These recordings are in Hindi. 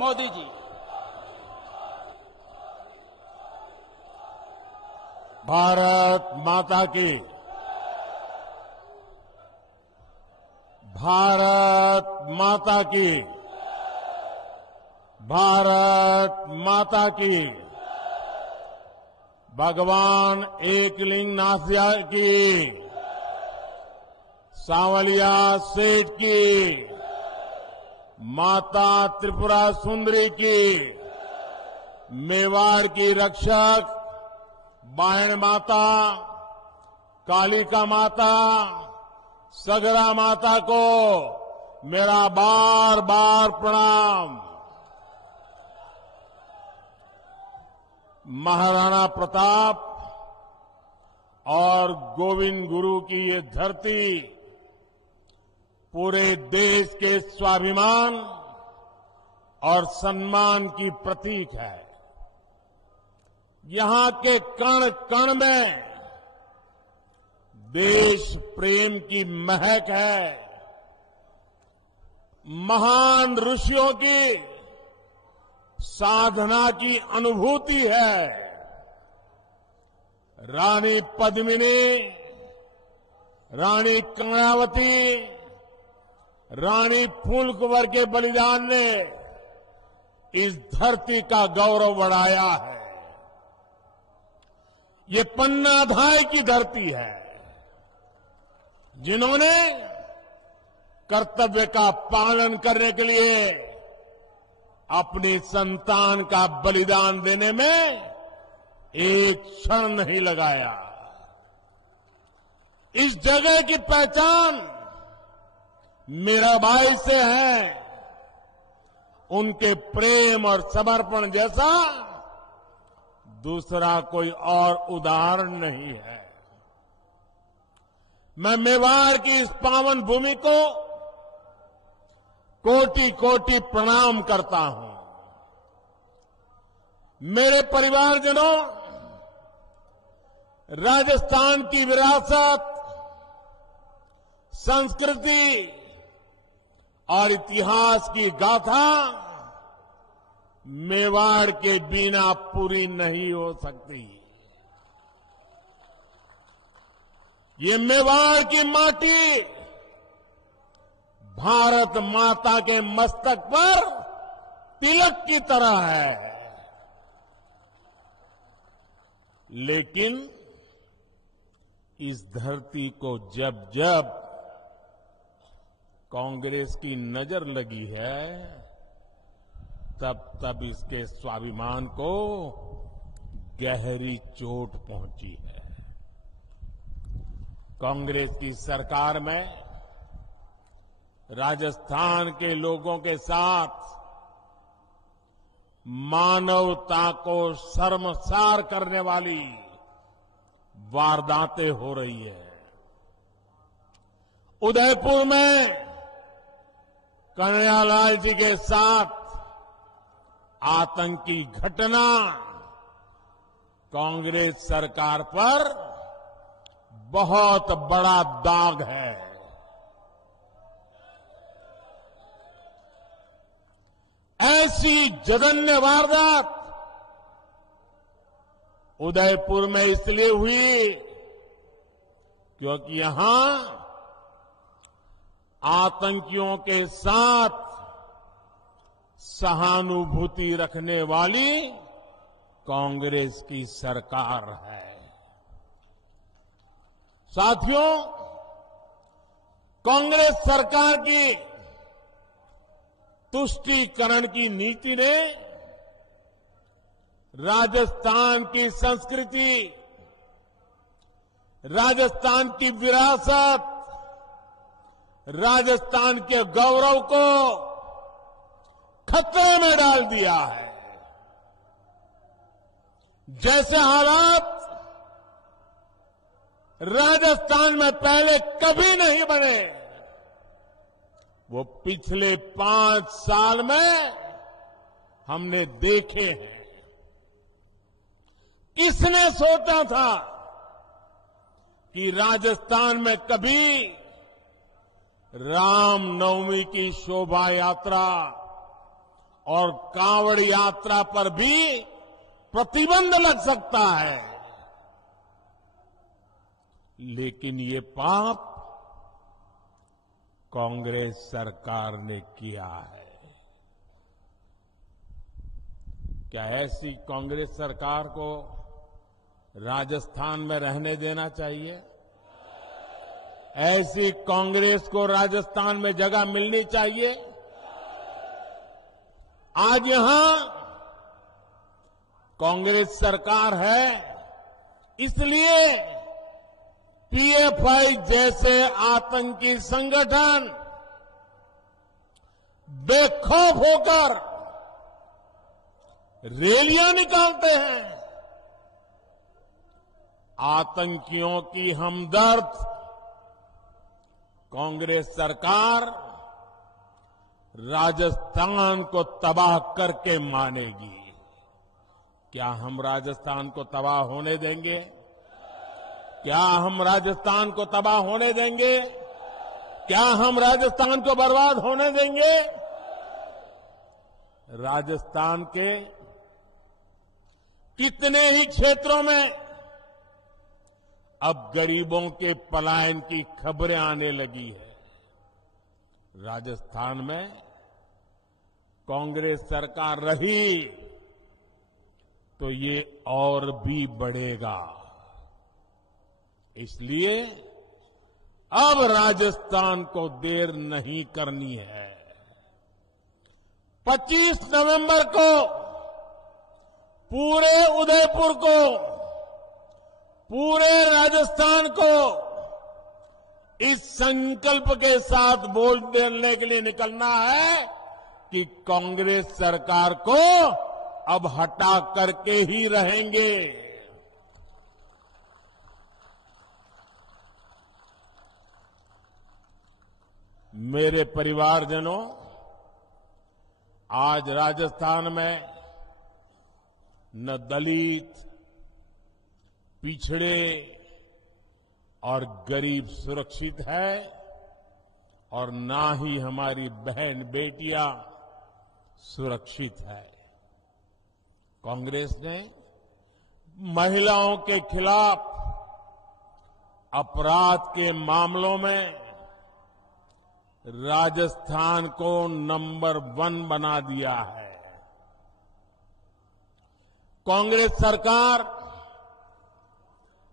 मोदी जी। भारत माता की, भारत माता की, भारत माता की, भगवान एकलिंगनाथ की, सांवलिया सेठ की, माता त्रिपुरा सुंदरी की, मेवाड़ की रक्षक बायण माता, कालिका माता, सगरा माता को मेरा बार बार प्रणाम। महाराणा प्रताप और गोविंद गुरु की ये धरती पूरे देश के स्वाभिमान और सम्मान की प्रतीक है। यहां के कण कण में देश प्रेम की महक है। महान ऋषियों की साधना की अनुभूति है। रानी पद्मिनी, रानी कर्णावती, रानी फूलकुंवर के बलिदान ने इस धरती का गौरव बढ़ाया है। ये पन्नाधाय की धरती है, जिन्होंने कर्तव्य का पालन करने के लिए अपनी संतान का बलिदान देने में एक क्षण नहीं लगाया। इस जगह की पहचान मीराबाई से है। उनके प्रेम और समर्पण जैसा दूसरा कोई और उदाहरण नहीं है। मैं मेवाड़ की इस पावन भूमि को कोटि कोटि प्रणाम करता हूं। मेरे परिवारजनों, राजस्थान की विरासत, संस्कृति और इतिहास की गाथा मेवाड़ के बिना पूरी नहीं हो सकती। ये मेवाड़ की माटी भारत माता के मस्तक पर तिलक की तरह है। लेकिन इस धरती को जब जब कांग्रेस की नजर लगी है, तब तब इसके स्वाभिमान को गहरी चोट पहुंची है। कांग्रेस की सरकार में राजस्थान के लोगों के साथ मानवता को शर्मसार करने वाली वारदातें हो रही है। उदयपुर में कन्हैयालाल जी के साथ आतंकी घटना कांग्रेस सरकार पर बहुत बड़ा दाग है। ऐसी जघन्य वारदात उदयपुर में इसलिए हुई क्योंकि यहां आतंकियों के साथ सहानुभूति रखने वाली कांग्रेस की सरकार है। साथियों, कांग्रेस सरकार की तुष्टीकरण की नीति ने राजस्थान की संस्कृति, राजस्थान की विरासत, राजस्थान के गौरव को खतरे में डाल दिया है। जैसे हालात राजस्थान में पहले कभी नहीं बने, वो पिछले 5 साल में हमने देखे हैं। किसने सोचा था कि राजस्थान में कभी रामनवमी की शोभा यात्रा और कांवड़ यात्रा पर भी प्रतिबंध लग सकता है। लेकिन ये पाप कांग्रेस सरकार ने किया है। क्या ऐसी कांग्रेस सरकार को राजस्थान में रहने देना चाहिए? ऐसी कांग्रेस को राजस्थान में जगह मिलनी चाहिए? आज यहां कांग्रेस सरकार है, इसलिए पीएफआई जैसे आतंकी संगठन बेखौफ होकर रैलियां निकालते हैं। आतंकियों की हमदर्द कांग्रेस सरकार राजस्थान को तबाह करके मानेगी। क्या हम राजस्थान को तबाह होने देंगे? क्या हम राजस्थान को तबाह होने देंगे? क्या हम राजस्थान को बर्बाद होने देंगे? राजस्थान के कितने ही क्षेत्रों में अब गरीबों के पलायन की खबरें आने लगी है। राजस्थान में कांग्रेस सरकार रही तो ये और भी बढ़ेगा। इसलिए अब राजस्थान को देर नहीं करनी है। 25 नवंबर को पूरे उदयपुर को, पूरे राजस्थान को इस संकल्प के साथ बोलने के लिए निकलना है कि कांग्रेस सरकार को अब हटा करके ही रहेंगे। मेरे परिवारजनों, आज राजस्थान में न दलित, पिछड़े और गरीब सुरक्षित है और ना ही हमारी बहन बेटियां सुरक्षित है। कांग्रेस ने महिलाओं के खिलाफ अपराध के मामलों में राजस्थान को नंबर 1 बना दिया है। कांग्रेस सरकार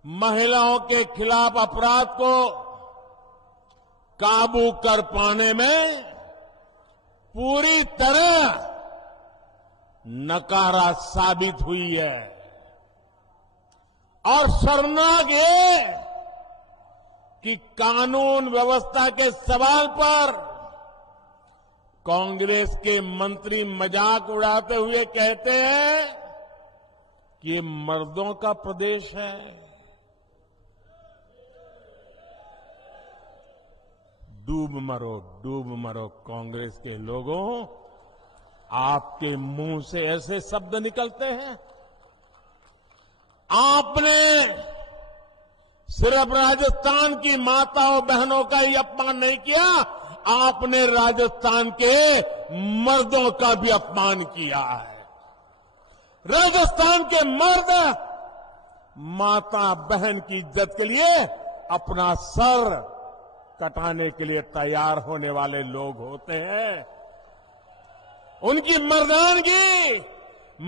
महिलाओं के खिलाफ अपराध को काबू कर पाने में पूरी तरह नकारा साबित हुई है। और शर्मनाक ये कि कानून व्यवस्था के सवाल पर कांग्रेस के मंत्री मजाक उड़ाते हुए कहते हैं कि ये मर्दों का प्रदेश है। डूब मरो कांग्रेस के लोगों, आपके मुंह से ऐसे शब्द निकलते हैं। आपने सिर्फ राजस्थान की माताओं बहनों का ही अपमान नहीं किया, आपने राजस्थान के मर्दों का भी अपमान किया है। राजस्थान के मर्द माता बहन की इज्जत के लिए अपना सर कटाने के लिए तैयार होने वाले लोग होते हैं। उनकी मर्दानगी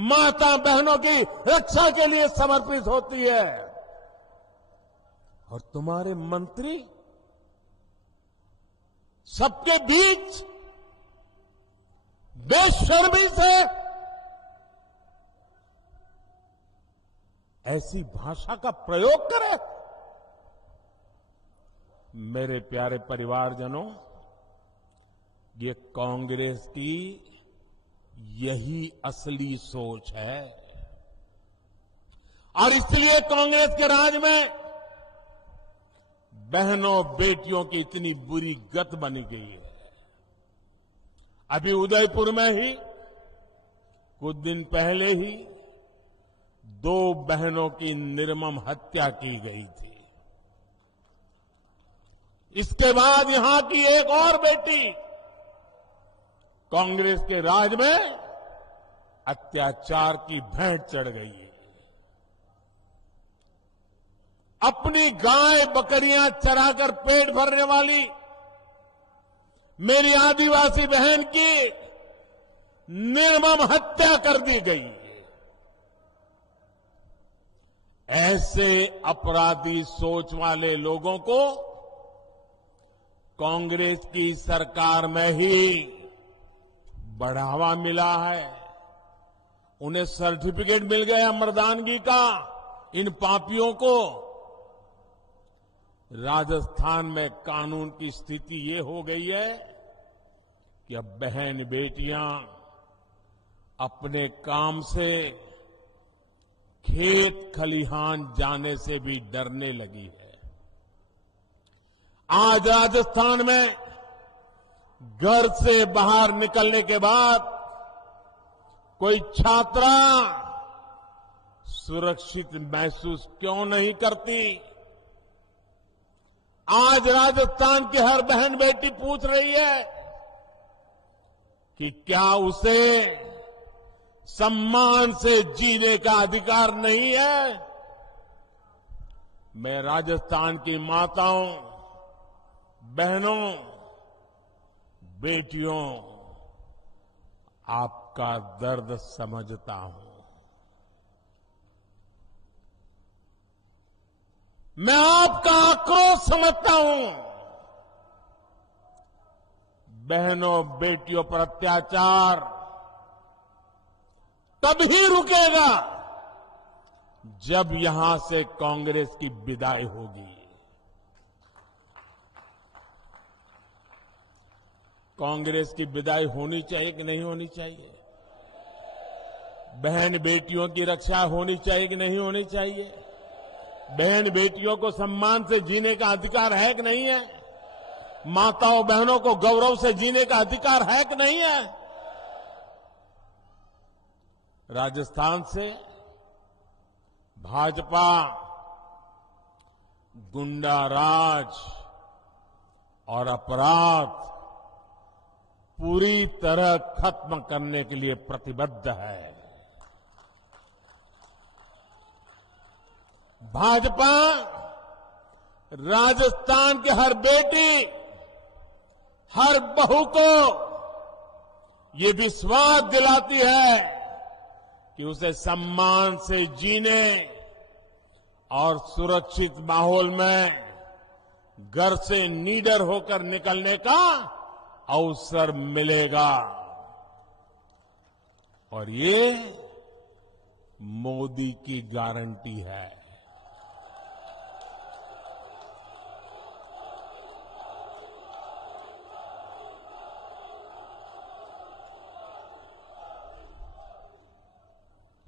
माता बहनों की रक्षा के लिए समर्पित होती है। और तुम्हारे मंत्री सबके बीच बेशर्मी से ऐसी भाषा का प्रयोग करें। मेरे प्यारे परिवारजनों, ये कांग्रेस की यही असली सोच है और इसलिए कांग्रेस के राज में बहनों बेटियों की इतनी बुरी गत बनी गई है। अभी उदयपुर में ही कुछ दिन पहले ही 2 बहनों की निर्मम हत्या की गई थी। इसके बाद यहां की एक और बेटी कांग्रेस के राज में अत्याचार की भेंट चढ़ गई है। अपनी गाय बकरियां चराकर पेट भरने वाली मेरी आदिवासी बहन की निर्मम हत्या कर दी गई। ऐसे अपराधी सोच वाले लोगों को कांग्रेस की सरकार में ही बढ़ावा मिला है। उन्हें सर्टिफिकेट मिल गया मर्दानगी का। इन पापियों को राजस्थान में कानून की स्थिति ये हो गई है कि अब बहन बेटियां अपने काम से खेत खलिहान जाने से भी डरने लगी है। आज राजस्थान में घर से बाहर निकलने के बाद कोई छात्रा सुरक्षित महसूस क्यों नहीं करती? आज राजस्थान की हर बहन बेटी पूछ रही है कि क्या उसे सम्मान से जीने का अधिकार नहीं है? मैं राजस्थान की माताओं, बहनों, बेटियों, आपका दर्द समझता हूं। मैं आपका आक्रोश समझता हूं। बहनों बेटियों पर अत्याचार तभी रुकेगा जब यहां से कांग्रेस की विदाई होगी। कांग्रेस की विदाई होनी चाहिए कि नहीं होनी चाहिए? बहन बेटियों की रक्षा होनी चाहिए कि नहीं होनी चाहिए? बहन बेटियों को सम्मान से जीने का अधिकार है कि नहीं है? माताओं बहनों को गौरव से जीने का अधिकार है कि नहीं है? राजस्थान से भाजपा गुंडा राज और अपराध पूरी तरह खत्म करने के लिए प्रतिबद्ध है। भाजपा राजस्थान की हर बेटी, हर बहू को ये विश्वास दिलाती है कि उसे सम्मान से जीने और सुरक्षित माहौल में घर से निडर होकर निकलने का अवसर मिलेगा। और ये मोदी की गारंटी है।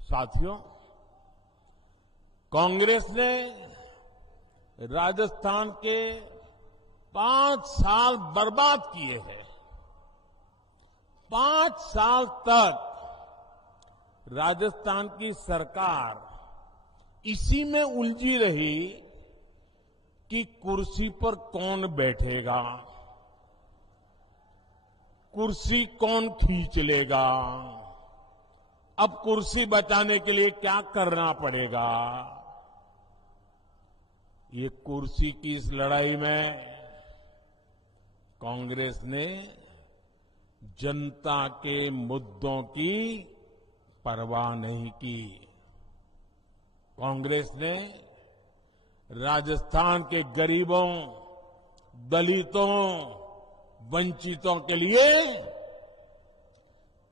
साथियों, कांग्रेस ने राजस्थान के 5 साल बर्बाद किए हैं। 5 साल तक राजस्थान की सरकार इसी में उलझी रही कि कुर्सी पर कौन बैठेगा, कुर्सी कौन खींच लेगा, अब कुर्सी बचाने के लिए क्या करना पड़ेगा। ये कुर्सी की इस लड़ाई में कांग्रेस ने जनता के मुद्दों की परवाह नहीं की। कांग्रेस ने राजस्थान के गरीबों, दलितों, वंचितों के लिए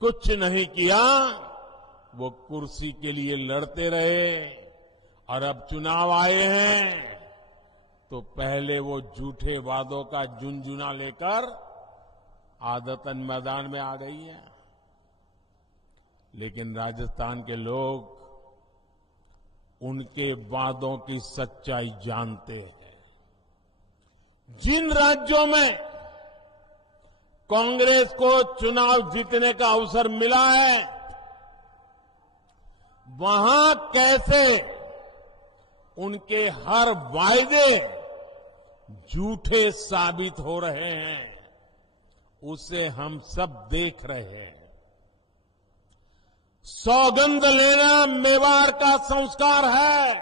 कुछ नहीं किया। वो कुर्सी के लिए लड़ते रहे और अब चुनाव आए हैं तो पहले वो झूठे वादों का झुनझुना लेकर आदतन मैदान में आ गई है। लेकिन राजस्थान के लोग उनके वादों की सच्चाई जानते हैं। जिन राज्यों में कांग्रेस को चुनाव जीतने का अवसर मिला है, वहां कैसे उनके हर वायदे झूठे साबित हो रहे हैं, उसे हम सब देख रहे हैं। सौगंध लेना मेवाड़ का संस्कार है,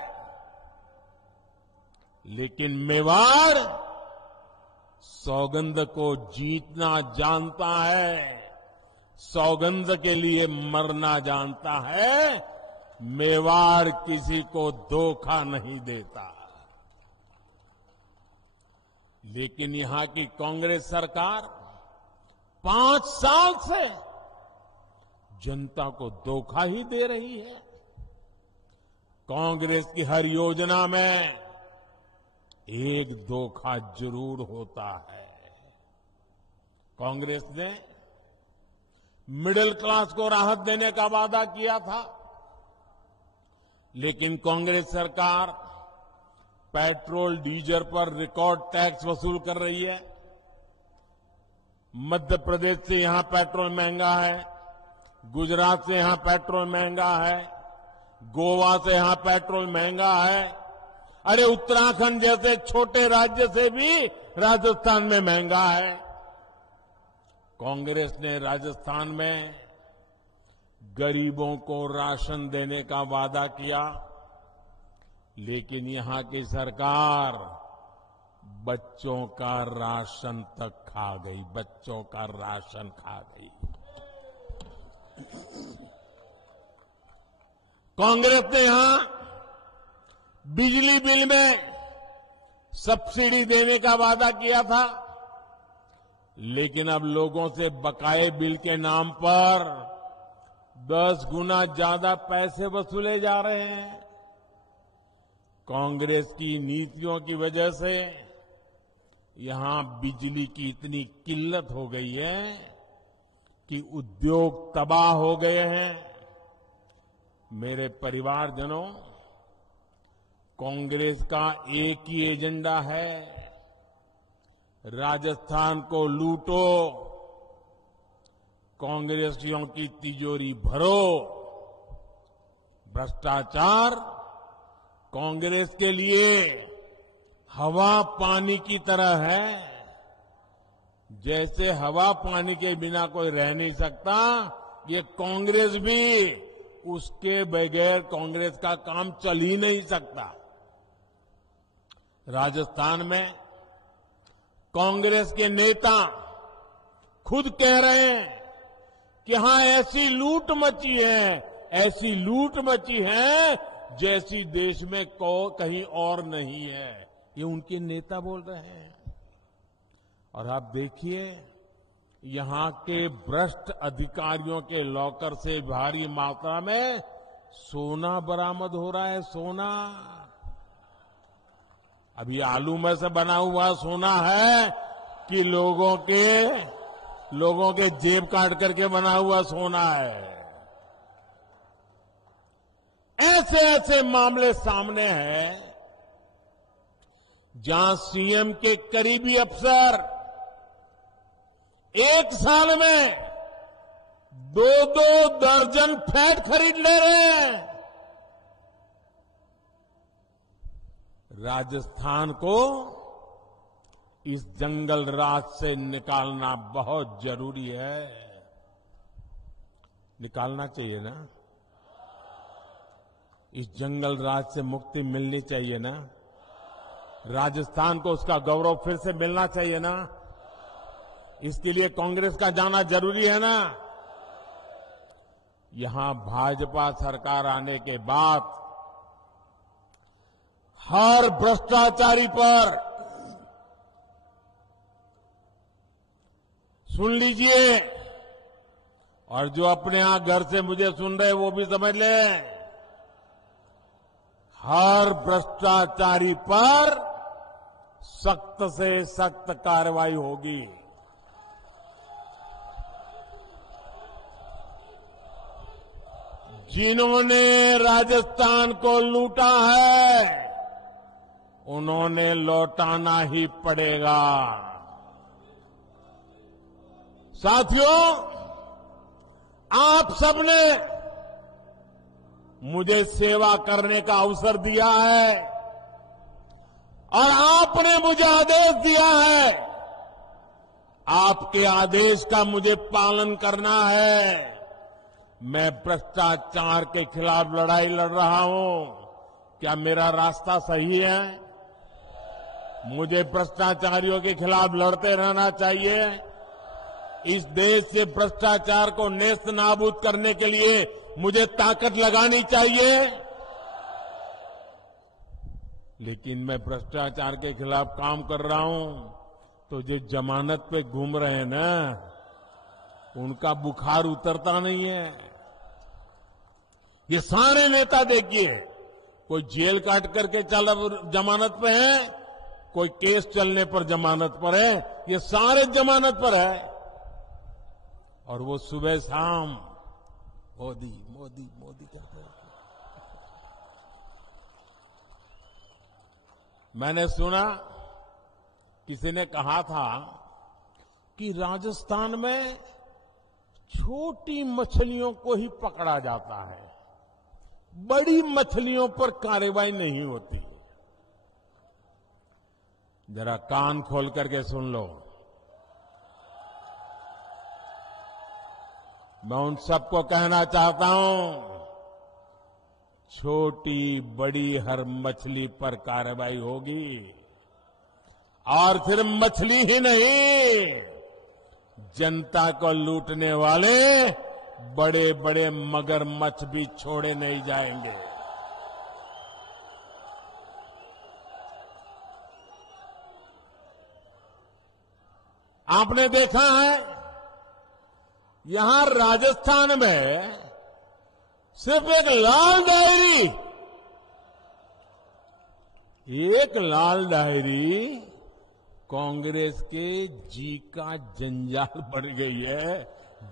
लेकिन मेवाड़ सौगंध को जीतना जानता है, सौगंध के लिए मरना जानता है। मेवाड़ किसी को धोखा नहीं देता। लेकिन यहां की कांग्रेस सरकार 5 साल से जनता को धोखा ही दे रही है। कांग्रेस की हर योजना में एक धोखा जरूर होता है। कांग्रेस ने मिडिल क्लास को राहत देने का वादा किया था, लेकिन कांग्रेस सरकार पेट्रोल डीजल पर रिकॉर्ड टैक्स वसूल कर रही है। मध्य प्रदेश से यहां पेट्रोल महंगा है, गुजरात से यहां पेट्रोल महंगा है, गोवा से यहां पेट्रोल महंगा है। अरे उत्तराखंड जैसे छोटे राज्य से भी राजस्थान में महंगा है। कांग्रेस ने राजस्थान में गरीबों को राशन देने का वादा किया, लेकिन यहां की सरकार बच्चों का राशन तक खा गई, बच्चों का राशन खा गई। कांग्रेस ने यहां बिजली बिल में सब्सिडी देने का वादा किया था, लेकिन अब लोगों से बकाये बिल के नाम पर 10 गुना ज्यादा पैसे वसूले जा रहे हैं। कांग्रेस की नीतियों की वजह से यहां बिजली की इतनी किल्लत हो गई है कि उद्योग तबाह हो गए हैं। मेरे परिवारजनों, कांग्रेस का एक ही एजेंडा है, राजस्थान को लूटो, कांग्रेसियों की तिजोरी भरो। भ्रष्टाचार कांग्रेस के लिए हवा पानी की तरह है। जैसे हवा पानी के बिना कोई रह नहीं सकता, ये कांग्रेस भी उसके बगैर कांग्रेस का काम चल ही नहीं सकता। राजस्थान में कांग्रेस के नेता खुद कह रहे हैं कि हां ऐसी लूट मची है, ऐसी लूट मची है जैसी देश में कहीं और नहीं है। ये उनके नेता बोल रहे हैं। और आप देखिए, यहां के भ्रष्ट अधिकारियों के लॉकर से भारी मात्रा में सोना बरामद हो रहा है। सोना अभी आलू में से बना हुआ सोना है कि लोगों के जेब काट करके बना हुआ सोना है। ऐसे ऐसे मामले सामने हैं जहां सीएम के करीबी अफसर एक साल में 2-2 दर्जन फ्लैट खरीद ले रहे हैं। राजस्थान को इस जंगल राज से निकालना बहुत जरूरी है। निकालना चाहिए ना? इस जंगल राज से मुक्ति मिलनी चाहिए ना? राजस्थान को उसका गौरव फिर से मिलना चाहिए ना? इसके लिए कांग्रेस का जाना जरूरी है ना? यहां भाजपा सरकार आने के बाद हर भ्रष्टाचारी पर सुन लीजिए, और जो अपने यहां घर से मुझे सुन रहे वो भी समझ लें, हर भ्रष्टाचारी पर सख्त से सख्त कार्रवाई होगी। जिन्होंने राजस्थान को लूटा है उन्होंने लौटाना ही पड़ेगा। साथियों, आप सबने मुझे सेवा करने का अवसर दिया है और आपने मुझे आदेश दिया है। आपके आदेश का मुझे पालन करना है। मैं भ्रष्टाचार के खिलाफ लड़ाई लड़ रहा हूं। क्या मेरा रास्ता सही है? मुझे भ्रष्टाचारियों के खिलाफ लड़ते रहना चाहिए। इस देश से भ्रष्टाचार को नेस्त नाबूद करने के लिए मुझे ताकत लगानी चाहिए। लेकिन मैं भ्रष्टाचार के खिलाफ काम कर रहा हूं तो जो जमानत पे घूम रहे हैं ना, उनका बुखार उतरता नहीं है। ये सारे नेता देखिए, कोई जेल काट करके जमानत पे है, कोई केस चलने पर जमानत पर है, ये सारे जमानत पर है। और वो सुबह शाम मोदी मोदी मोदी करते हैं। मैंने सुना किसी ने कहा था कि राजस्थान में छोटी मछलियों को ही पकड़ा जाता है, बड़ी मछलियों पर कार्रवाई नहीं होती। जरा कान खोल करके सुन लो। मैं उन सबको कहना चाहता हूं, छोटी बड़ी हर मछली पर कार्रवाई होगी। और सिर्फ मछली ही नहीं, जनता को लूटने वाले बड़े बड़े मगरमच्छ भी छोड़े नहीं जाएंगे। आपने देखा है, यहां राजस्थान में सिर्फ एक लाल डायरी कांग्रेस के जी का जंजाल बन गई है,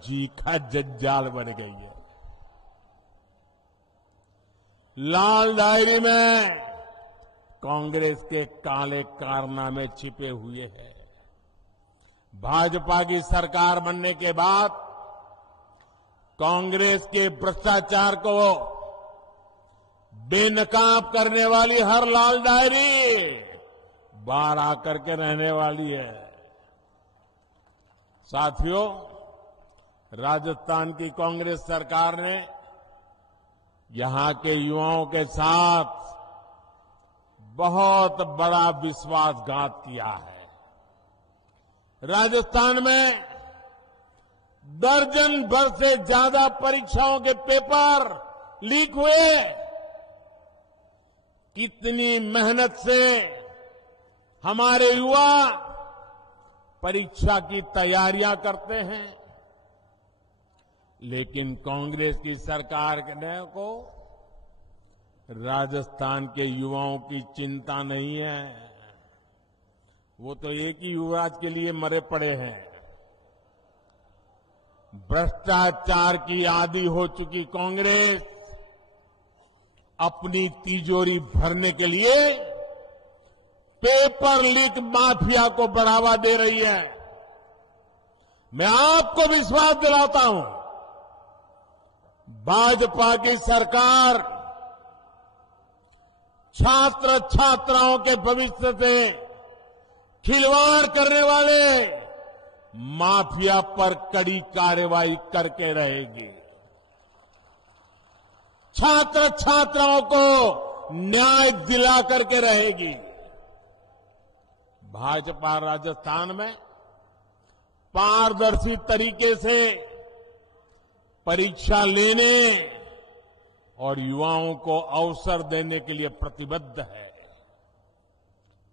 जी का जंजाल बन गई है। लाल डायरी में कांग्रेस के काले कारनामे छिपे हुए हैं। भाजपा की सरकार बनने के बाद कांग्रेस के भ्रष्टाचार को बेनकाब करने वाली हर लाल डायरी बाहर आकर के रहने वाली है। साथियों, राजस्थान की कांग्रेस सरकार ने यहां के युवाओं के साथ बहुत बड़ा विश्वासघात किया है। राजस्थान में दर्जन भर से ज्यादा परीक्षाओं के पेपर लीक हुए। कितनी मेहनत से हमारे युवा परीक्षा की तैयारियां करते हैं, लेकिन कांग्रेस की सरकार को राजस्थान के युवाओं की चिंता नहीं है। वो तो एक ही युवराज के लिए मरे पड़े हैं। भ्रष्टाचार की आदी हो चुकी कांग्रेस अपनी तिजोरी भरने के लिए पेपर लीक माफिया को बढ़ावा दे रही है। मैं आपको विश्वास दिलाता हूं, भाजपा की सरकार छात्र छात्राओं के भविष्य से खिलवाड़ करने वाले माफिया पर कड़ी कार्रवाई करके रहेगी। छात्र छात्राओं को न्याय दिला करके रहेगी। भाजपा राजस्थान में पारदर्शी तरीके से परीक्षा लेने और युवाओं को अवसर देने के लिए प्रतिबद्ध है।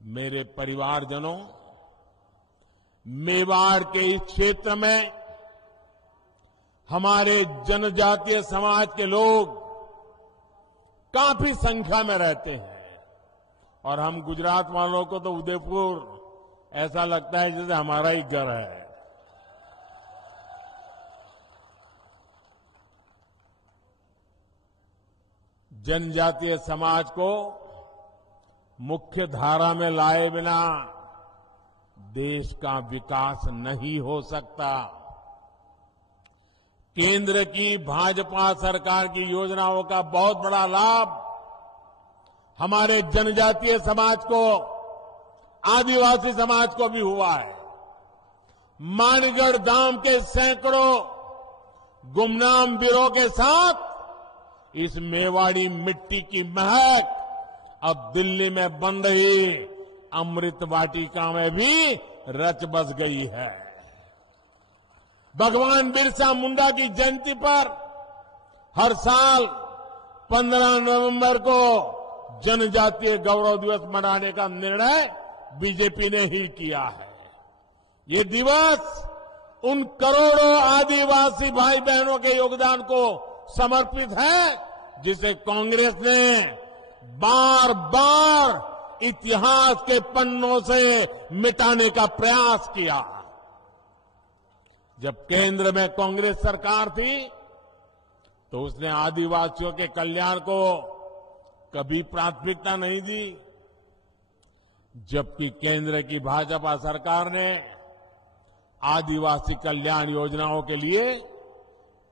मेरे परिवारजनों, मेवाड़ के इस क्षेत्र में हमारे जनजातीय समाज के लोग काफी संख्या में रहते हैं और हम गुजरात वालों को तो उदयपुर ऐसा लगता है जैसे हमारा ही घर है। जनजातीय समाज को मुख्य धारा में लाए बिना देश का विकास नहीं हो सकता। केंद्र की भाजपा सरकार की योजनाओं का बहुत बड़ा लाभ हमारे जनजातीय समाज को, आदिवासी समाज को भी हुआ है। मानगढ़ धाम के सैकड़ों गुमनाम वीरों के साथ इस मेवाड़ी मिट्टी की महक अब दिल्ली में बन रही अमृत वाटिका में भी रच बस गई है। भगवान बिरसा मुंडा की जयंती पर हर साल 15 नवंबर को जनजातीय गौरव दिवस मनाने का निर्णय बीजेपी ने ही किया है। ये दिवस उन करोड़ों आदिवासी भाई बहनों के योगदान को समर्पित है जिसे कांग्रेस ने बार बार इतिहास के पन्नों से मिटाने का प्रयास किया। जब केंद्र में कांग्रेस सरकार थी तो उसने आदिवासियों के कल्याण को कभी प्राथमिकता नहीं दी, जबकि केंद्र की भाजपा सरकार ने आदिवासी कल्याण योजनाओं के लिए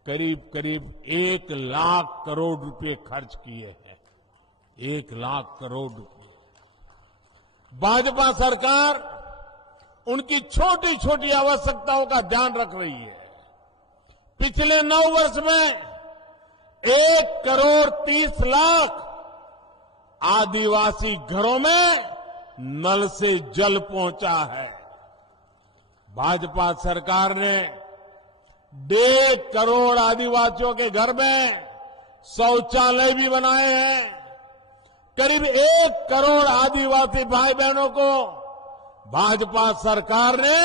करीब करीब 1 लाख करोड़ रुपए खर्च किए हैं। 1 लाख करोड़ रुपए। भाजपा सरकार उनकी छोटी छोटी आवश्यकताओं का ध्यान रख रही है। पिछले 9 वर्ष में 1,30,00,000 आदिवासी घरों में नल से जल पहुंचा है। भाजपा सरकार ने 1.5 करोड़ आदिवासियों के घर में शौचालय भी बनाए हैं। करीब 1 करोड़ आदिवासी भाई बहनों को भाजपा सरकार ने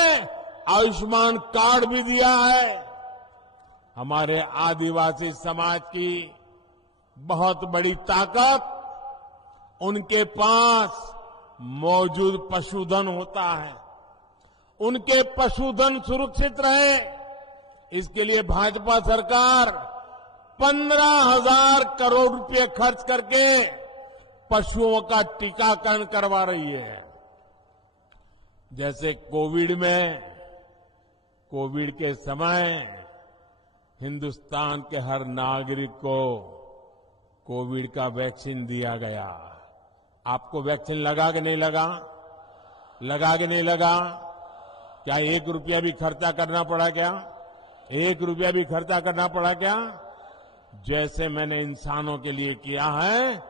आयुष्मान कार्ड भी दिया है। हमारे आदिवासी समाज की बहुत बड़ी ताकत उनके पास मौजूद पशुधन होता है। उनके पशुधन सुरक्षित रहे, इसके लिए भाजपा सरकार 15,000 करोड़ रुपए खर्च करके पशुओं का टीकाकरण करवा रही है। जैसे कोविड के समय हिंदुस्तान के हर नागरिक को कोविड का वैक्सीन दिया गया। आपको वैक्सीन लगा कि नहीं लगा? लगा कि नहीं लगा? क्या 1 रुपया भी खर्चा करना पड़ा क्या? 1 रुपया भी खर्चा करना पड़ा क्या? जैसे मैंने इंसानों के लिए किया है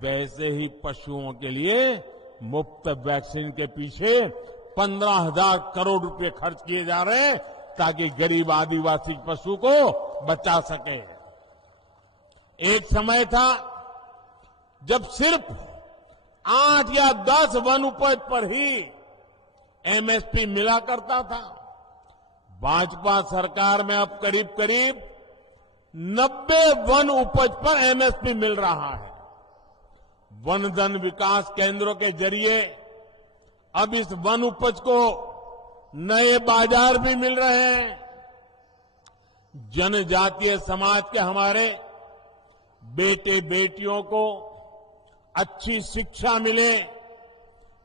वैसे ही पशुओं के लिए मुफ्त वैक्सीन के पीछे 15,000 करोड़ रुपए खर्च किए जा रहे हैं ताकि गरीब आदिवासी पशु को बचा सके। एक समय था जब सिर्फ 8 या 10 वन उपज पर ही एमएसपी मिला करता था। भाजपा सरकार में अब करीब करीब 90 वन उपज पर एमएसपी मिल रहा है। वन धन विकास केंद्रों के जरिए अब इस वन उपज को नए बाजार भी मिल रहे हैं। जनजातीय समाज के हमारे बेटे बेटियों को अच्छी शिक्षा मिले,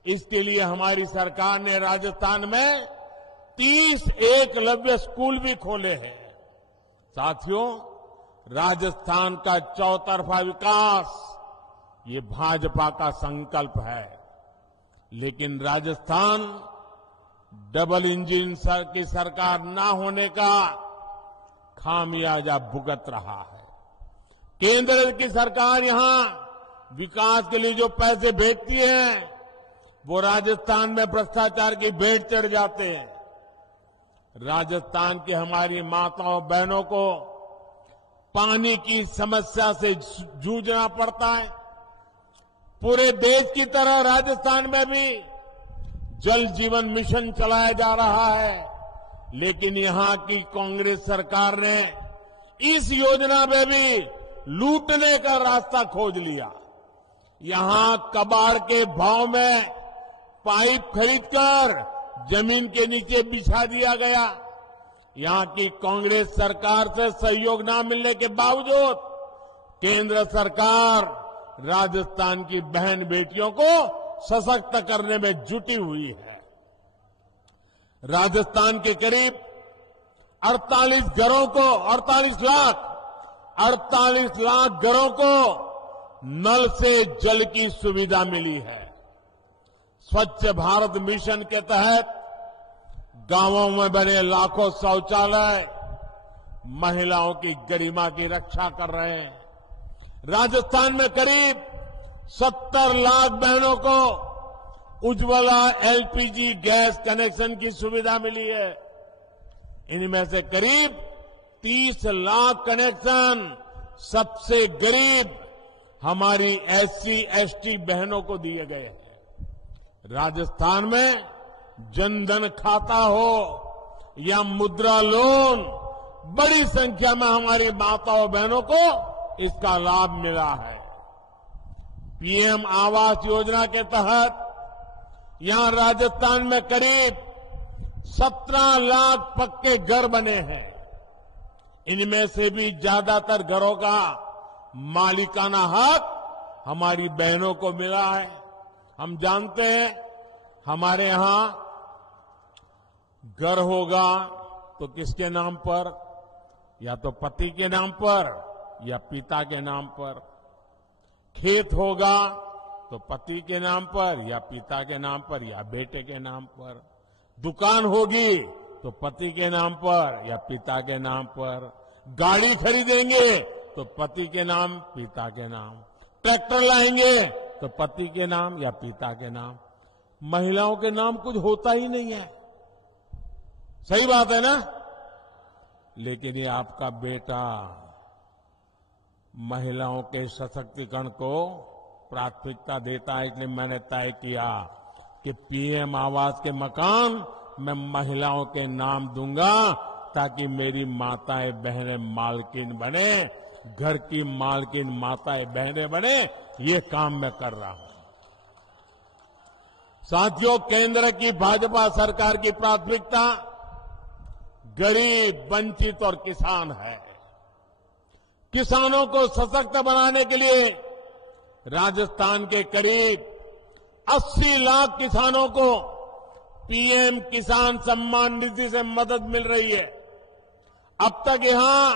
इसके लिए हमारी सरकार ने राजस्थान में 30 एकलव्य स्कूल भी खोले हैं। साथियों, राजस्थान का चौतरफा विकास ये भाजपा का संकल्प है, लेकिन राजस्थान डबल इंजन की सरकार ना होने का खामियाजा भुगत रहा है। केंद्र की सरकार यहां विकास के लिए जो पैसे भेजती है वो राजस्थान में भ्रष्टाचार की भेंट चढ़ जाते हैं। राजस्थान की हमारी माताओं बहनों को पानी की समस्या से जूझना पड़ता है। पूरे देश की तरह राजस्थान में भी जल जीवन मिशन चलाया जा रहा है, लेकिन यहां की कांग्रेस सरकार ने इस योजना में भी लूटने का रास्ता खोज लिया। यहां कबाड़ के भाव में पाइप खरीदकर जमीन के नीचे बिछा दिया गया। यहां की कांग्रेस सरकार से सहयोग न मिलने के बावजूद केंद्र सरकार राजस्थान की बहन बेटियों को सशक्त करने में जुटी हुई है। राजस्थान के करीब 48 लाख घरों को नल से जल की सुविधा मिली है। स्वच्छ भारत मिशन के तहत गांवों में बने लाखों शौचालय महिलाओं की गरिमा की रक्षा कर रहे हैं। राजस्थान में करीब 70 लाख बहनों को उज्ज्वला एलपीजी गैस कनेक्शन की सुविधा मिली है। इनमें से करीब 30 लाख कनेक्शन सबसे गरीब हमारी एससी एसटी बहनों को दिए गए हैं। राजस्थान में जनधन खाता हो या मुद्रा लोन, बड़ी संख्या में हमारी माताओं बहनों को इसका लाभ मिला है। पीएम आवास योजना के तहत यहां राजस्थान में करीब 17 लाख पक्के घर बने हैं। इनमें से भी ज्यादातर घरों का मालिकाना हक हमारी बहनों को मिला है। हम जानते हैं हमारे यहां घर होगा तो किसके नाम पर, या तो पति के नाम पर या पिता के नाम पर। खेत होगा तो पति के नाम पर या पिता के नाम पर या बेटे के नाम पर। दुकान होगी तो पति के नाम पर या पिता के नाम पर। गाड़ी खरीदेंगे तो पति के नाम पिता के नाम। ट्रैक्टर लाएंगे तो पति के नाम या पिता के नाम। महिलाओं के नाम कुछ होता ही नहीं है। सही बात है ना? लेकिन ये आपका बेटा महिलाओं के सशक्तिकरण को प्राथमिकता देता है। इसलिए मैंने तय किया कि पीएम आवास के मकान मैं महिलाओं के नाम दूंगा, ताकि मेरी माताएं बहनें मालकिन बने, घर की मालकिन माताएं बहनें बने। ये काम मैं कर रहा हूं। साथियों, केंद्र की भाजपा सरकार की प्राथमिकता गरीब, वंचित और किसान है। किसानों को सशक्त बनाने के लिए राजस्थान के करीब 80 लाख किसानों को पीएम किसान सम्मान निधि से मदद मिल रही है। अब तक यहां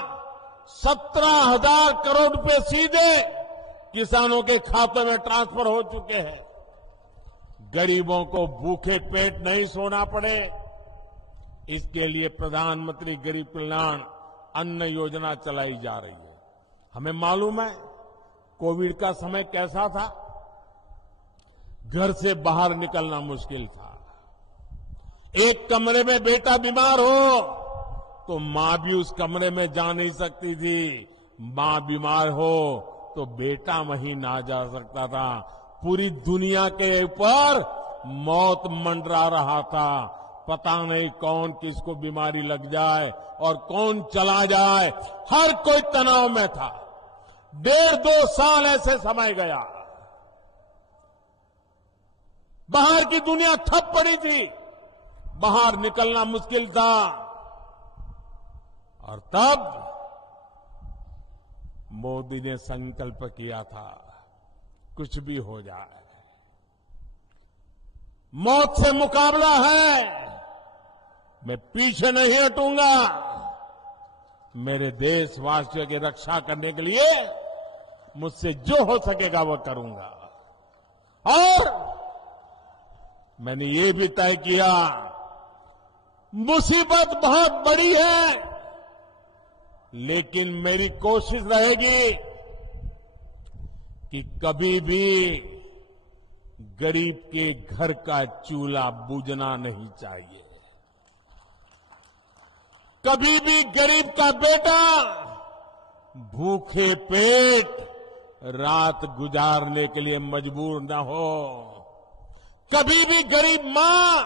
17,000 करोड़ रुपए सीधे किसानों के खातों में ट्रांसफर हो चुके हैं। गरीबों को भूखे पेट नहीं सोना पड़े, इसके लिए प्रधानमंत्री गरीब कल्याण अन्न योजना चलाई जा रही है। हमें मालूम है कोविड का समय कैसा था। घर से बाहर निकलना मुश्किल था। एक कमरे में बेटा बीमार हो तो मां भी उस कमरे में जा नहीं सकती थी। मां बीमार हो तो बेटा वहीं ना जा सकता था। पूरी दुनिया के ऊपर मौत मंडरा रहा था। पता नहीं कौन किसको बीमारी लग जाए और कौन चला जाए। हर कोई तनाव में था। 1.5-2 साल ऐसे समय गया। बाहर की दुनिया ठप पड़ी थी, बाहर निकलना मुश्किल था। और तब मोदी ने संकल्प किया था, कुछ भी हो जाए, मौत से मुकाबला है, मैं पीछे नहीं हटूंगा। मेरे देशवासियों की रक्षा करने के लिए मुझसे जो हो सकेगा वो करूंगा। और मैंने ये भी तय किया, मुसीबत बहुत बड़ी है, लेकिन मेरी कोशिश रहेगी कि कभी भी गरीब के घर का चूल्हा बुझना नहीं चाहिए। कभी भी गरीब का बेटा भूखे पेट रात गुजारने के लिए मजबूर न हो। कभी भी गरीब मां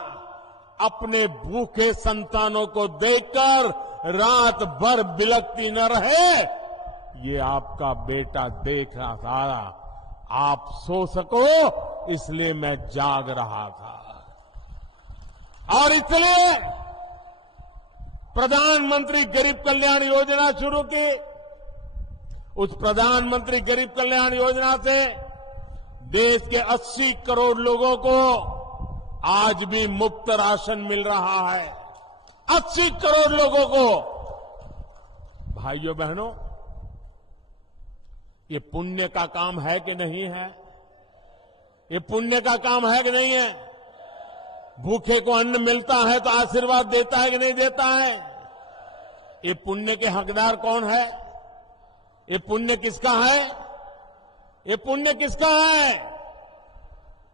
अपने भूखे संतानों को देखकर रात भर बिलखती न रहे। ये आपका बेटा देख रहा था। आप सो सको इसलिए मैं जाग रहा था। और इसलिए प्रधानमंत्री गरीब कल्याण योजना शुरू की। उस प्रधानमंत्री गरीब कल्याण योजना से देश के 80 करोड़ लोगों को आज भी मुफ्त राशन मिल रहा है। 80 करोड़ लोगों को। भाइयों बहनों, ये पुण्य का काम है कि नहीं है? ये पुण्य का काम है कि नहीं है? भूखे को अन्न मिलता है तो आशीर्वाद देता है कि नहीं देता है? ये पुण्य के हकदार कौन है? ये पुण्य किसका है? ये पुण्य किसका है?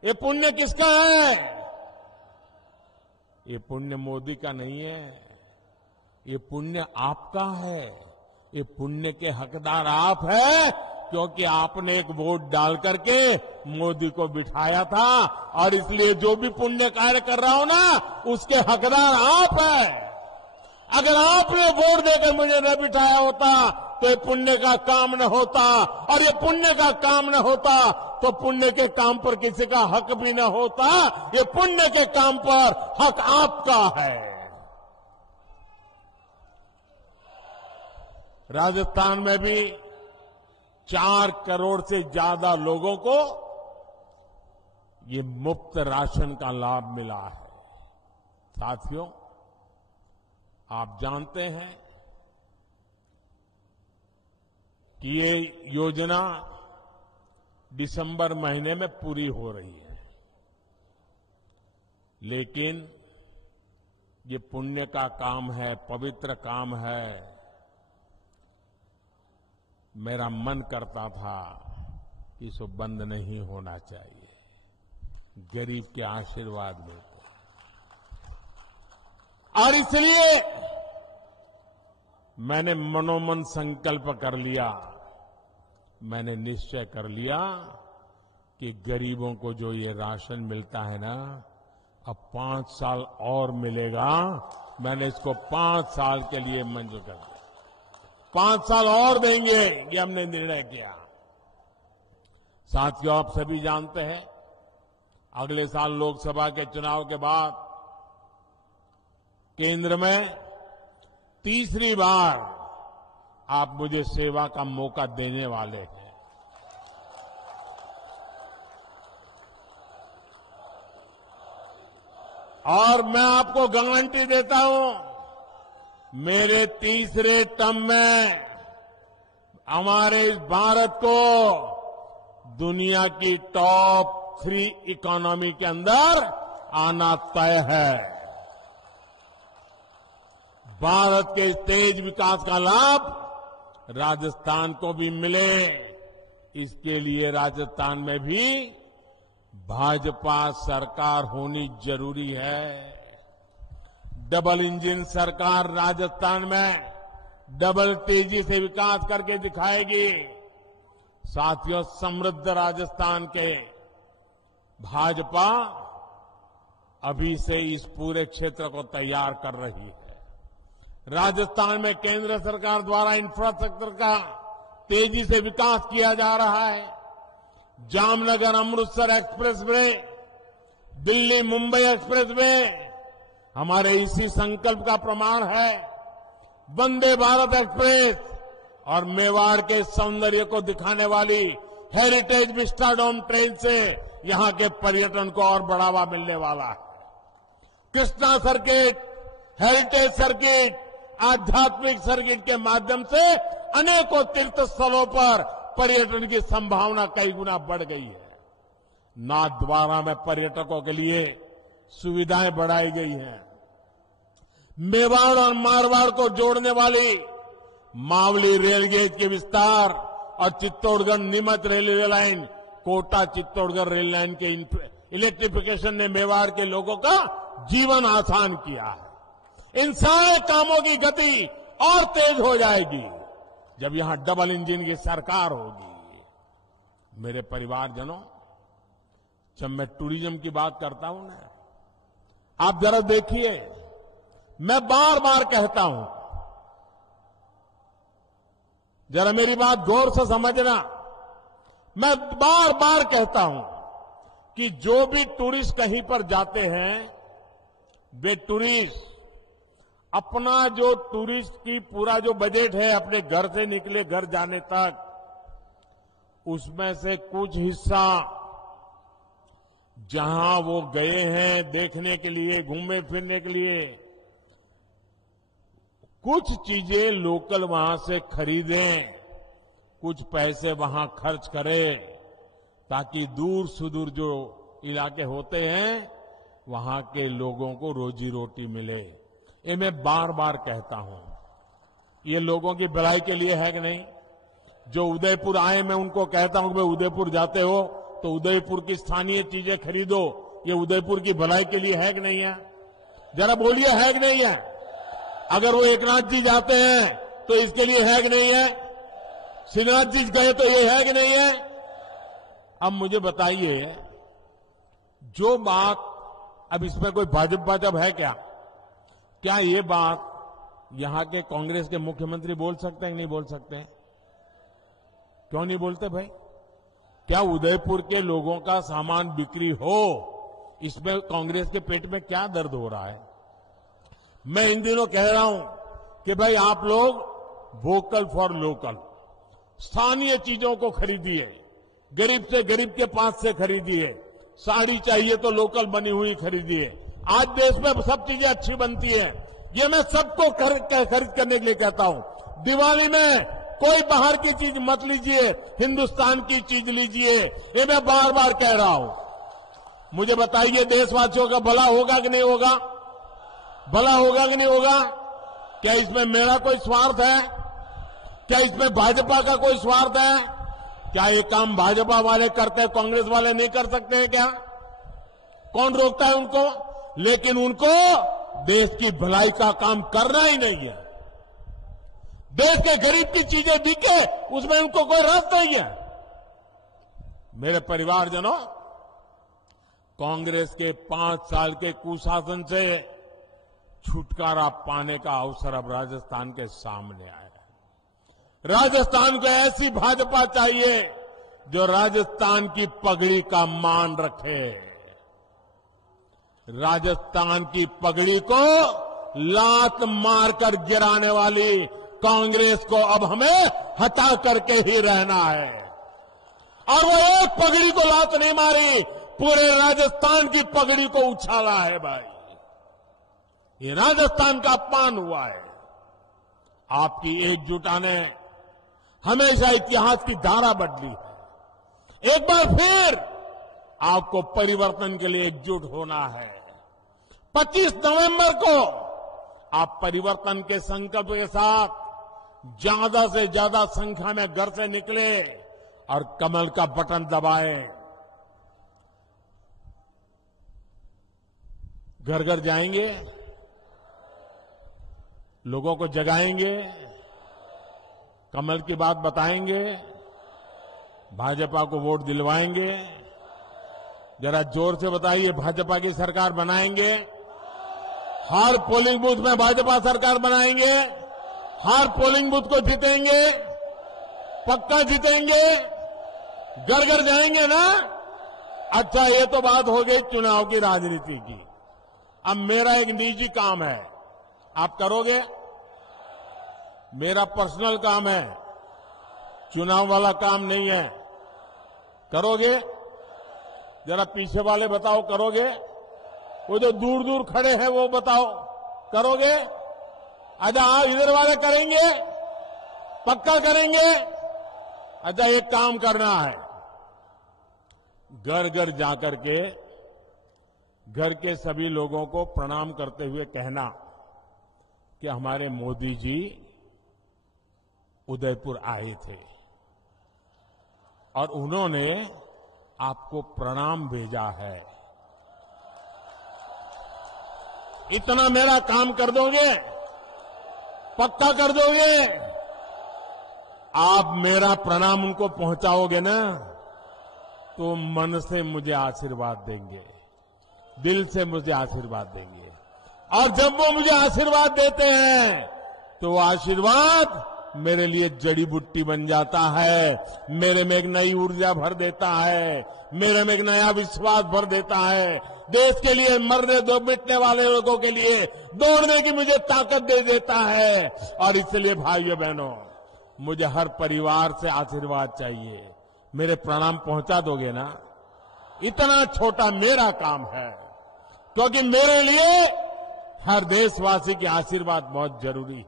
ये पुण्य किसका है? ये पुण्य मोदी का नहीं है, ये पुण्य आपका है। ये पुण्य के हकदार आप हैं, क्योंकि आपने एक वोट डाल करके मोदी को बिठाया था, और इसलिए जो भी पुण्य कार्य कर रहा हो ना, उसके हकदार आप हैं। अगर आपने वोट देकर मुझे न बिठाया होता तो ये पुण्य का काम न होता, और ये पुण्य का काम न होता तो पुण्य के काम पर किसी का हक भी न होता। ये पुण्य के काम पर हक आपका है। राजस्थान में भी 4 करोड़ से ज्यादा लोगों को ये मुफ्त राशन का लाभ मिला है। साथियों, आप जानते हैं कि ये योजना दिसंबर महीने में पूरी हो रही है, लेकिन ये पुण्य का काम है, पवित्र काम है। मेरा मन करता था कि इसको बंद नहीं होना चाहिए, गरीब के आशीर्वाद में। और इसलिए मैंने मनोमन संकल्प कर लिया, मैंने निश्चय कर लिया कि गरीबों को जो ये राशन मिलता है ना, अब 5 साल और मिलेगा। मैंने इसको 5 साल के लिए मंजूर कर दिया। 5 साल और देंगे, ये हमने निर्णय किया। साथियों, आप सभी जानते हैं, अगले साल लोकसभा के चुनाव के बाद केंद्र में तीसरी बार आप मुझे सेवा का मौका देने वाले हैं। और मैं आपको गारंटी देता हूं, मेरे तीसरे टर्म में हमारे इस भारत को दुनिया की टॉप 3 इकोनॉमी के अंदर आना तय है। भारत के तेज विकास का लाभ राजस्थान को भी मिले, इसके लिए राजस्थान में भी भाजपा सरकार होनी जरूरी है। डबल इंजन सरकार राजस्थान में डबल तेजी से विकास करके दिखाएगी। साथियों, समृद्ध राजस्थान के भाजपा अभी से इस पूरे क्षेत्र को तैयार कर रही है। राजस्थान में केंद्र सरकार द्वारा इंफ्रास्ट्रक्चर का तेजी से विकास किया जा रहा है। Jamnagar Amritsar express way, Delhi Mumbai express way हमारे इसी संकल्प का प्रमाण है। वंदे भारत एक्सप्रेस और मेवाड़ के सौंदर्य को दिखाने वाली हेरिटेज विस्टाडोम ट्रेन से यहां के पर्यटन को और बढ़ावा मिलने वाला है। कृष्णा सर्किट, हेरिटेज सर्किट, आध्यात्मिक सर्किट के माध्यम से अनेकों तीर्थ स्थलों पर पर्यटन की संभावना कई गुना बढ़ गई है। नाथद्वारा में पर्यटकों के लिए सुविधाएं बढ़ाई गई हैं। मेवाड़ और मारवाड़ को जोड़ने वाली मावली रेलगेज के विस्तार और Chittorgarh Neemuch railway line, Kota Chittorgarh rail line के इलेक्ट्रिफिकेशन ने मेवाड़ के लोगों का जीवन आसान किया है। इन सारे कामों की गति और तेज हो जाएगी जब यहां डबल इंजन की सरकार होगी। मेरे परिवारजनों, जब मैं टूरिज्म की बात करता हूं ना, आप जरा देखिए, मैं बार बार कहता हूं, जरा मेरी बात गौर से समझना। मैं बार बार कहता हूं कि जो भी टूरिस्ट कहीं पर जाते हैं, वे टूरिस्ट अपना जो टूरिस्ट की पूरा जो बजट है अपने घर से निकले घर जाने तक, उसमें से कुछ हिस्सा जहां वो गए हैं देखने के लिए, घूमने फिरने के लिए, कुछ चीजें लोकल वहां से खरीदें, कुछ पैसे वहां खर्च करें, ताकि दूर सुदूर जो इलाके होते हैं वहां के लोगों को रोजी रोटी मिले। ये मैं बार बार कहता हूं। ये लोगों की भलाई के लिए है कि नहीं? जो उदयपुर आए, मैं उनको कहता हूं कि भाई उदयपुर जाते हो तो उदयपुर की स्थानीय चीजें खरीदो। ये उदयपुर की भलाई के लिए है कि नहीं है? जरा बोलिए, है कि नहीं है? अगर वो एकनाथ जी जाते हैं तो इसके लिए है कि नहीं है? श्रीनाथ जी गए तो ये है कि नहीं है? अब मुझे बताइए, जो बात, अब इसमें कोई भाजपा है क्या? क्या ये बात यहां के कांग्रेस के मुख्यमंत्री बोल सकते हैं कि नहीं बोल सकते हैं? क्यों नहीं बोलते भाई? क्या उदयपुर के लोगों का सामान बिक्री हो, इसमें कांग्रेस के पेट में क्या दर्द हो रहा है? मैं इन दिनों कह रहा हूं कि भाई आप लोग वोकल फॉर लोकल, स्थानीय चीजों को खरीदिए, गरीब से गरीब के पास से खरीदिए। साड़ी चाहिए तो लोकल बनी हुई खरीदिए। आज देश में सब चीजें अच्छी बनती है, ये मैं सबको खरीद करने के लिए कहता हूं। दिवाली में कोई बाहर की चीज मत लीजिए, हिंदुस्तान की चीज लीजिए, ये मैं बार बार कह रहा हूं। मुझे बताइए, देशवासियों का भला होगा कि नहीं होगा? भला होगा कि नहीं होगा? क्या इसमें मेरा कोई स्वार्थ है? क्या इसमें भाजपा का कोई स्वार्थ है? क्या ये काम भाजपा वाले करते हैं, कांग्रेस वाले नहीं कर सकते हैं क्या? कौन रोकता है उनको? लेकिन उनको देश की भलाई का काम करना ही नहीं है। देश के गरीब की चीजें दिखे, उसमें उनको कोई रस नहीं है। मेरे परिवारजनों, कांग्रेस के 5 साल के कुशासन से छुटकारा पाने का अवसर अब राजस्थान के सामने आया है। राजस्थान को ऐसी भाजपा चाहिए जो राजस्थान की पगड़ी का मान रखे। राजस्थान की पगड़ी को लात मारकर गिराने वाली कांग्रेस को अब हमें हटा करके ही रहना है। और वो एक पगड़ी को लात नहीं मारी, पूरे राजस्थान की पगड़ी को उछाला है भाई। ये राजस्थान का अपमान हुआ है। आपकी एकजुटता ने हमेशा इतिहास की धारा बदली है। एक बार फिर आपको परिवर्तन के लिए एकजुट होना है। 25 नवंबर को आप परिवर्तन के संकल्प के साथ ज्यादा से ज्यादा संख्या में घर से निकले और कमल का बटन दबाएं। घर घर जाएंगे, लोगों को जगाएंगे, कमल की बात बताएंगे, भाजपा को वोट दिलवाएंगे। जरा जोर से बताइए, भाजपा की सरकार बनाएंगे? हर पोलिंग बूथ में भाजपा सरकार बनाएंगे? हर पोलिंग बूथ को जीतेंगे? पक्का जीतेंगे? घर घर जाएंगे ना? अच्छा, ये तो बात हो गई चुनाव की राजनीति की। अब मेरा एक निजी काम है, आप करोगे? मेरा पर्सनल काम है, चुनाव वाला काम नहीं है। करोगे? जरा पीछे वाले बताओ, करोगे? वो जो दूर दूर खड़े हैं वो बताओ, करोगे? अच्छा, इधर वाले करेंगे? पक्का करेंगे? अच्छा, एक काम करना है, घर घर जाकर के घर के सभी लोगों को प्रणाम करते हुए कहना कि हमारे मोदी जी उदयपुर आए थे और उन्होंने आपको प्रणाम भेजा है। इतना मेरा काम कर दोगे? पक्का कर दोगे? आप मेरा प्रणाम उनको पहुंचाओगे ना, तो मन से मुझे आशीर्वाद देंगे, दिल से मुझे आशीर्वाद देंगे। और जब वो मुझे आशीर्वाद देते हैं तो आशीर्वाद मेरे लिए जड़ी बूटी बन जाता है, मेरे में एक नई ऊर्जा भर देता है, मेरे में एक नया विश्वास भर देता है, देश के लिए मरने दो मिटने वाले लोगों के लिए दौड़ने की मुझे ताकत दे देता है। और इसलिए भाइयों बहनों, मुझे हर परिवार से आशीर्वाद चाहिए। मेरे प्रणाम पहुंचा दोगे ना? इतना छोटा मेरा काम है, क्योंकि मेरे लिए हर देशवासी की आशीर्वाद बहुत जरूरी है।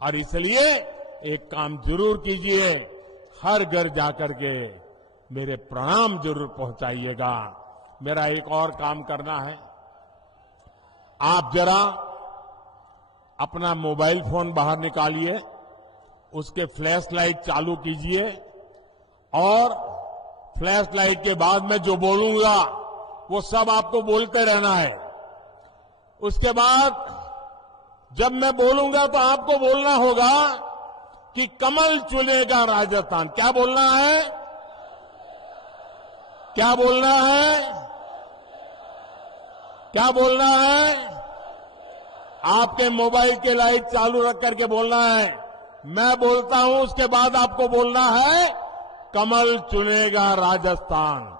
और इसलिए एक काम जरूर कीजिए, हर घर जाकर के मेरे प्रणाम जरूर पहुंचाइएगा। मेरा एक और काम करना है, आप जरा अपना मोबाइल फोन बाहर निकालिए, उसके फ्लैश लाइट चालू कीजिए और फ्लैश लाइट के बाद मैं जो बोलूंगा वो सब आपको बोलते रहना है। उसके बाद जब मैं बोलूंगा तो आपको बोलना होगा कि कमल चुनेगा राजस्थान। क्या बोलना है? क्या बोलना है? क्या बोलना है? आपके मोबाइल के लाइट चालू रख करके बोलना है। मैं बोलता हूं, उसके बाद आपको बोलना है कमल चुनेगा राजस्थान।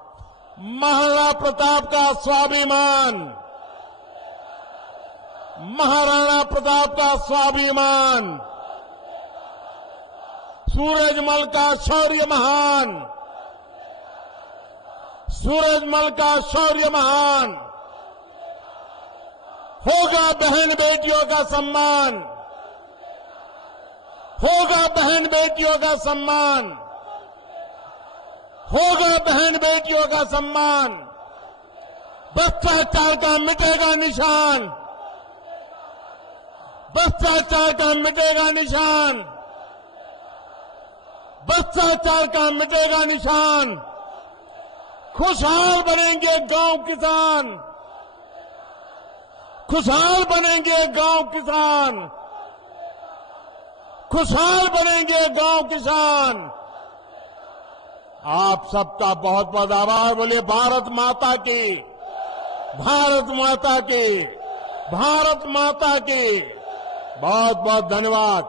महाराणा प्रताप का स्वाभिमान, महाराणा प्रताप का स्वाभिमान, सूरजमल का शौर्य महान, सूरजमल का शौर्य महान। होगा बहन बेटियों का सम्मान, होगा बहन बेटियों का सम्मान, होगा बहन बेटियों का सम्मान। भ्रष्टाचार का मिटेगा निशान, भ्रष्टाचार का मिटेगा निशान, भ्रष्टाचार का मिटेगा निशान। खुशहाल बनेंगे गांव किसान, खुशहाल बनेंगे गांव किसान, खुशहाल बनेंगे गांव किसान। आप सबका बहुत बहुत आभार। बोलिए भारत माता की, भारत माता की, भारत माता की। बहुत बहुत धन्यवाद।